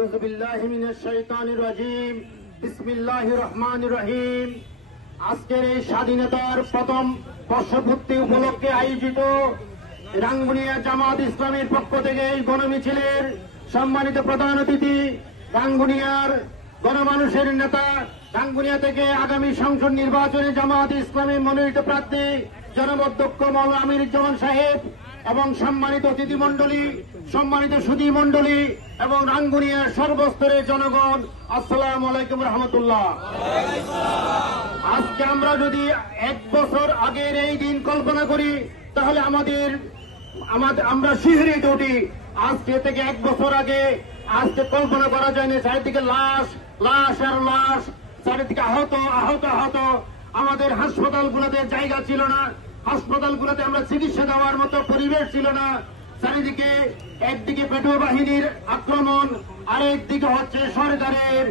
আউযু বিল্লাহি মিনাশ শাইতানির রাজীম। বিসমিল্লাহির রহমানির রহিম। আজকের এই স্বাধীনতার প্রথম বর্ষপূর্তি উপলক্ষে আয়োজিত রাঙ্গুনিয়া জামাত ইসলামের পক্ষ থেকে এই গণমিছিলের সম্মানিত প্রধান অতিথি রাঙ্গুনিয়ার গণমানুষের নেতা, রাঙ্গুনিয়া থেকে আগামী সংসদ নির্বাচনে জামাত ইসলামের মনোনীত প্রার্থী জনাব অধ্যক্ষ মাওলানা আমিরুজ্জামান সাহেব এবং সম্মানিত অতিথি মন্ডলী, সম্মানিত সুধী মন্ডলী এবং রাঙ্গুনিয়ার সর্বস্তরের জনগণ, আসসালামু আলাইকুম রহমতুল্লাহ। আজকে আমরা যদি 1 বছর আগের এই দিন কল্পনা করি তাহলে আমরা শিহরিত উঠি। আজকে থেকে 1 বছর আগে আজকে কল্পনা করা যায়নি। চারিদিকে লাশ লাশ আর লাশ, চারিদিকে আহত আহত আহত। আমাদের হাসপাতালগুলোতে জায়গা ছিল না, হাসপাতালগুলোতে আমরা চিকিৎসা দেওয়ার মতো পরিবেশ ছিল না। চারিদিকে একদিকে পেটোয়া বাহিনীর আক্রমণ, আরেকদিকে হচ্ছে সরকারের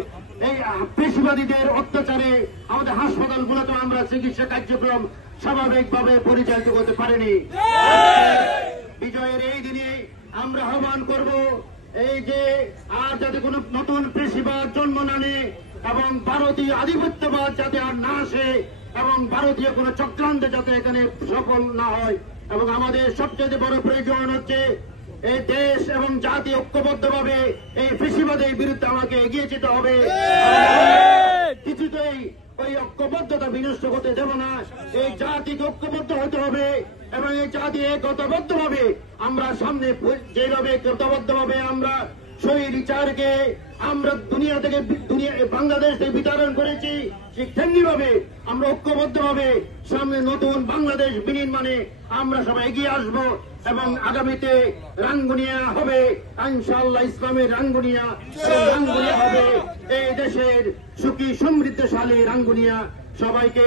এই পেশিবাদীদের অত্যাচারে আমাদের হাসপাতালগুলোতে আমরা চিকিৎসা কার্যক্রম স্বাভাবিকভাবে পরিচালিত করতে পারিনি। বিজয়ের এই দিনে আমরা আহ্বান করব এই যে আর যাতে কোন নতুন পেশিবাদ জন্ম না নেয় এবং ভারতীয় আধিপত্যবাদ যাতে আর না আসে এবং ভারতীয় কোন চক্রান্ত যাতে এখানে সফল না হয়। এবং আমাদের সবচেয়ে বড় প্রয়োজন হচ্ছে এই দেশ এবং জাতি ঐক্যবদ্ধভাবে এই পেশিবাদের বিরুদ্ধে আমাকে এগিয়ে যেতে হবে। কিছুতেই ওই ঐক্যবদ্ধতা বিনষ্ট করতে দেব না। এই জাতিকে ঐক্যবদ্ধ হতে হবে এবং এই জাতি একতাবদ্ধভাবে আমরা সামনে যেভাবে একতাবদ্ধভাবে আমরা স্বৈরাচারকে আমরা দুনিয়া বাংলাদেশ থেকে বিতরণ করেছি, ঠিক তেমনি ভাবে আমরা ঐক্যবদ্ধভাবে সামনে নতুন বাংলাদেশ বিনির্মাণে আমরা সবাই এগিয়ে আসব এবং আগামীতে রাঙ্গুনিয়া হবে ইনশাআল্লাহ ইসলামের রাঙ্গুনিয়া। রাঙ্গুনিয়া হবে এই দেশের সুখী সমৃদ্ধশালী রাঙ্গুনিয়া। সবাইকে